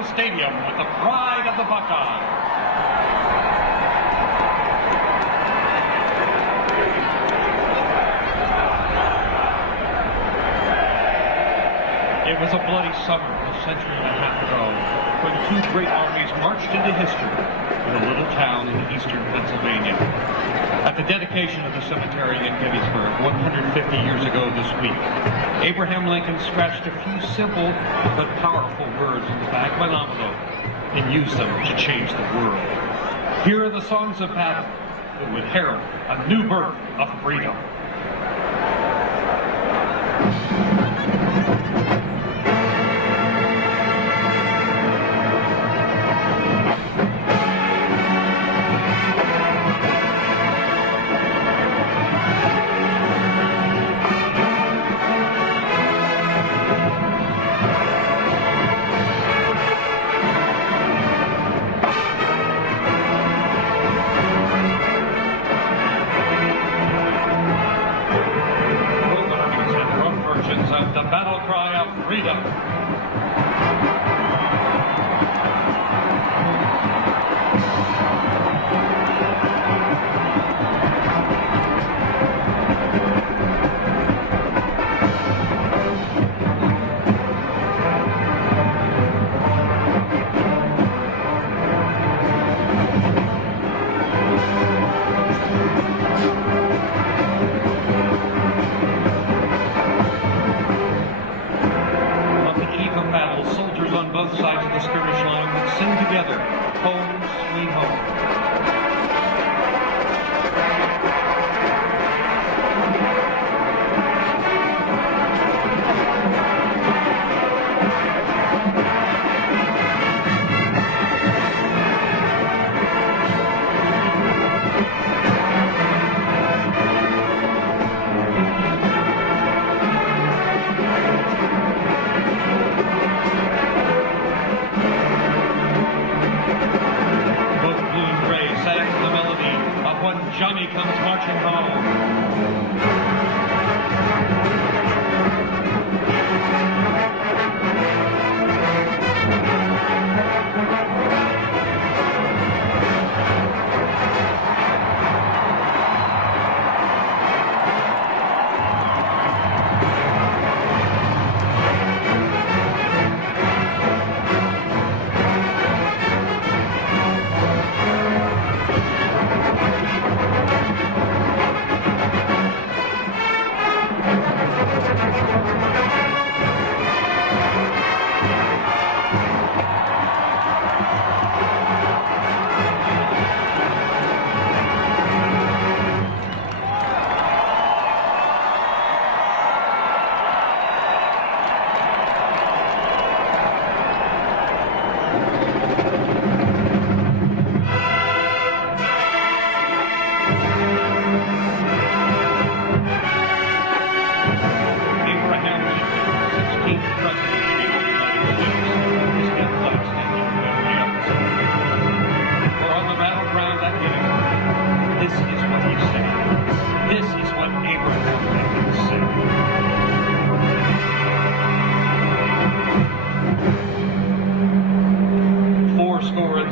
Stadium with the pride of the Buckeyes. It was a bloody summer a century and a half ago when two great armies marched into history in a little town in eastern Pennsylvania. At the dedication of the cemetery in Gettysburg 150 years ago this week, Abraham Lincoln scratched a few simple but powerful words in the back of an envelope and used them to change the world. Here are the songs of battle that would herald a new birth of freedom. The battle cry of freedom. Soldiers on both sides of the skirmish line would sing together, "Home, Sweet Home." Johnny comes marching home.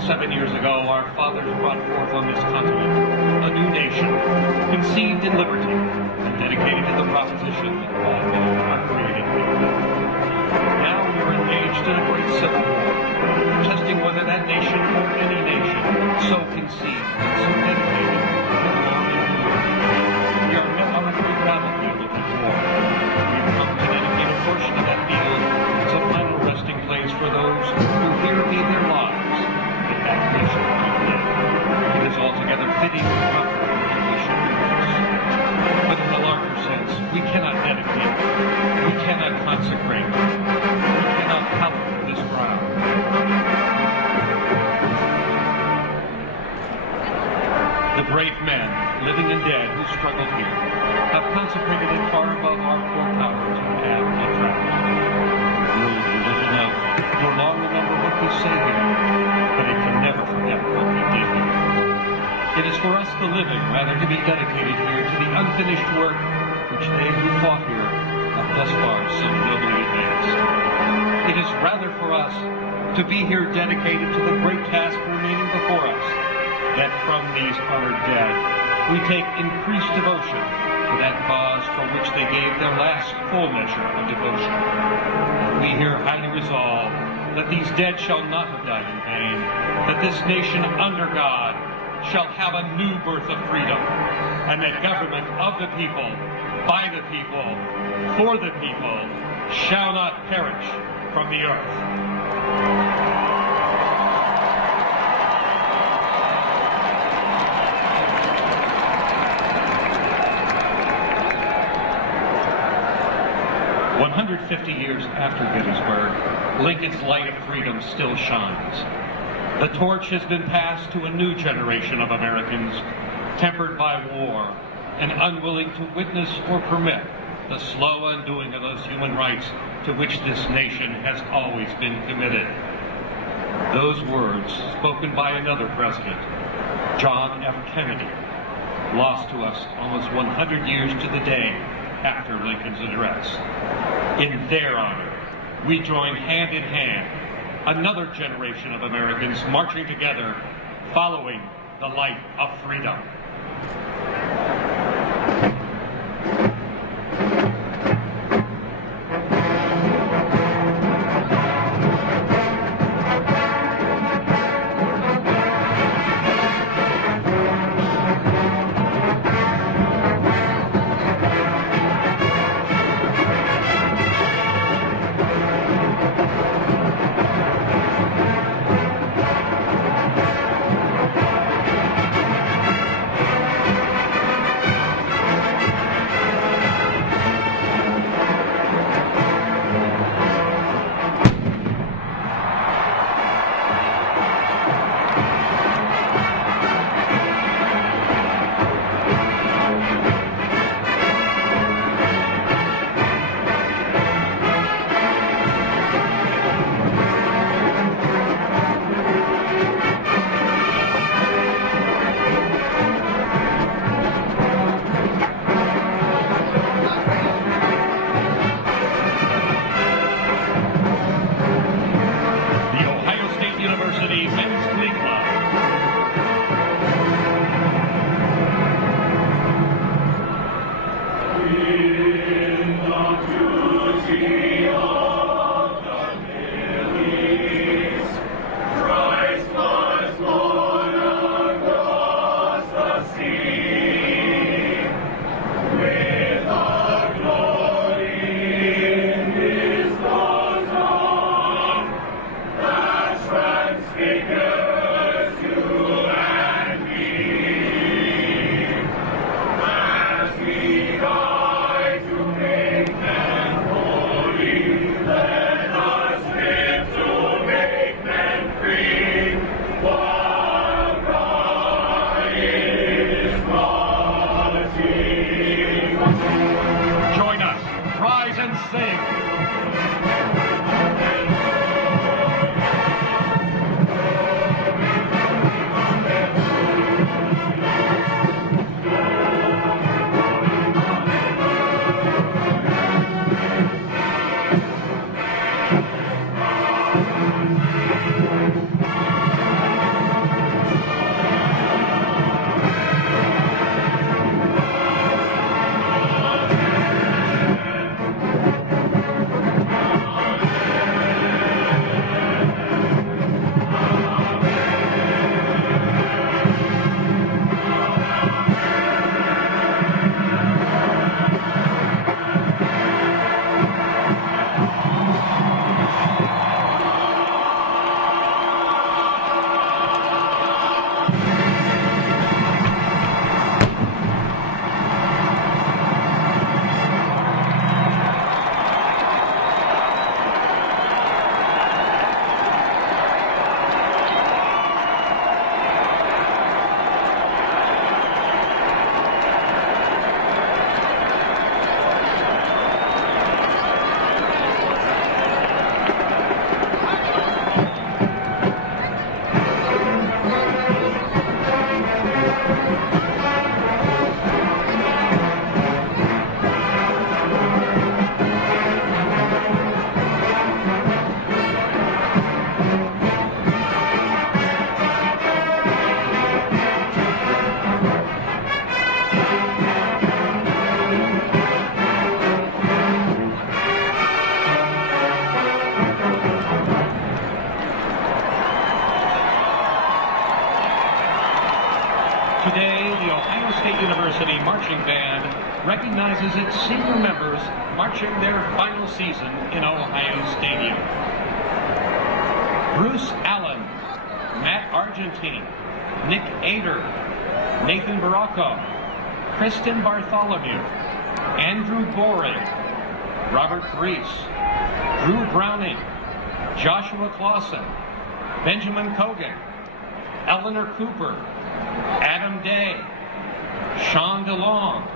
Seven years ago, our fathers brought forth on this continent a new nation, conceived in liberty and dedicated to the proposition that all men are created equal. Now we are engaged in a great civil war, testing whether that nation or any nation so conceived and so dedicated can long endure. We are met on a great battlefield of the war. We've come to dedicate a portion of that field as a final resting place for those who here gave their lives. That nation it is altogether fitting and proper that we should do this. But in the larger sense, we cannot dedicate, we cannot consecrate, we cannot hallow this ground. The brave men, living and dead, who struggled here, have consecrated it far above our poor power to add or detract. World will live enough to long remember what we say here, but it can never forget what we did here. It is for us, the living, rather to be dedicated here to the unfinished work which they who fought here have thus far so nobly advanced. It is rather for us to be here dedicated to the great task remaining before us, that from these honored dead we take increased devotion to that cause for which they gave their last full measure of devotion. We here highly resolve that these dead shall not have died in vain, that this nation under God shall have a new birth of freedom, and that government of the people, by the people, for the people, shall not perish from the earth. 150 years after Gettysburg, Lincoln's light of freedom still shines. The torch has been passed to a new generation of Americans, tempered by war and unwilling to witness or permit the slow undoing of those human rights to which this nation has always been committed. Those words, spoken by another president, John F. Kennedy, lost to us almost 100 years to the day after Lincoln's address. In their honor, we join hand in hand, another generation of Americans marching together, following the light of freedom. Today, the Ohio State University Marching Band recognizes its senior members marching their final season in Ohio Stadium. Bruce Allen, Matt Argentine, Nick Ader, Nathan Baracco, Kristen Bartholomew, Andrew Boring, Robert Reese, Drew Browning, Joshua Clausen, Benjamin Kogan, Eleanor Cooper, Adam Day, Sean DeLong,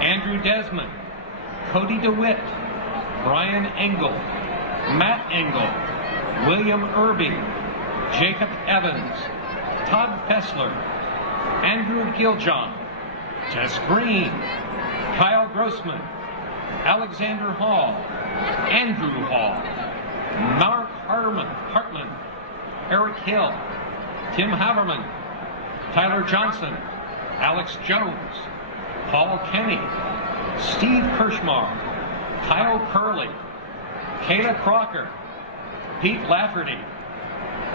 Andrew Desmond, Cody DeWitt, Brian Engel, Matt Engel, William Irby, Jacob Evans, Todd Fessler, Andrew Giljohn, Tess Green, Kyle Grossman, Alexander Hall, Andrew Hall, Mark Hartman, Eric Hill, Tim Haverman, Tyler Johnson, Alex Jones, Paul Kenny, Steve Kirschmar, Kyle Curley, Kayla Crocker, Pete Lafferty,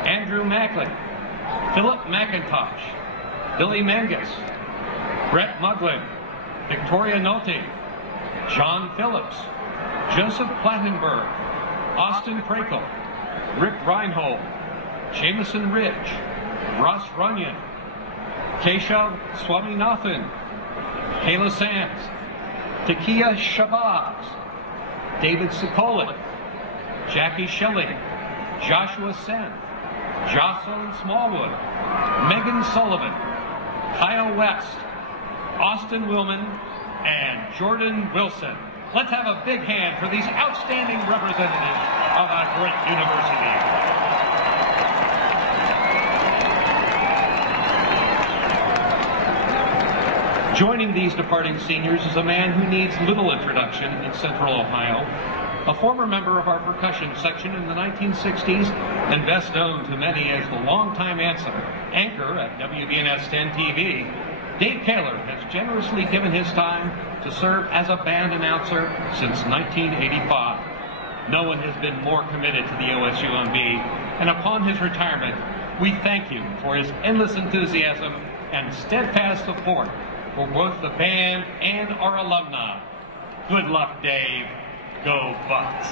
Andrew Macklin, Philip McIntosh, Billy Mangus, Brett Muglin, Victoria Nolte, John Phillips, Joseph Plattenberg, Austin Prakel, Rick Reinhold, Jameson Ridge, Ross Runyon, Keshav Swaminathan, Kayla Sands, Takia Shabazz, David Sikolik, Jackie Shelley, Joshua Sen, Jocelyn Smallwood, Megan Sullivan, Kyle West, Austin Willman, and Jordan Wilson. Let's have a big hand for these outstanding representatives of our great university. Joining these departing seniors is a man who needs little introduction in Central Ohio, a former member of our percussion section in the 1960s and best known to many as the longtime anchor at WBNS 10 TV. Dave Kaler has generously given his time to serve as a band announcer since 1985. No one has been more committed to the OSUMB, and upon his retirement, we thank him for his endless enthusiasm and steadfast support for both the band and our alumni. Good luck, Dave. Go Bucks.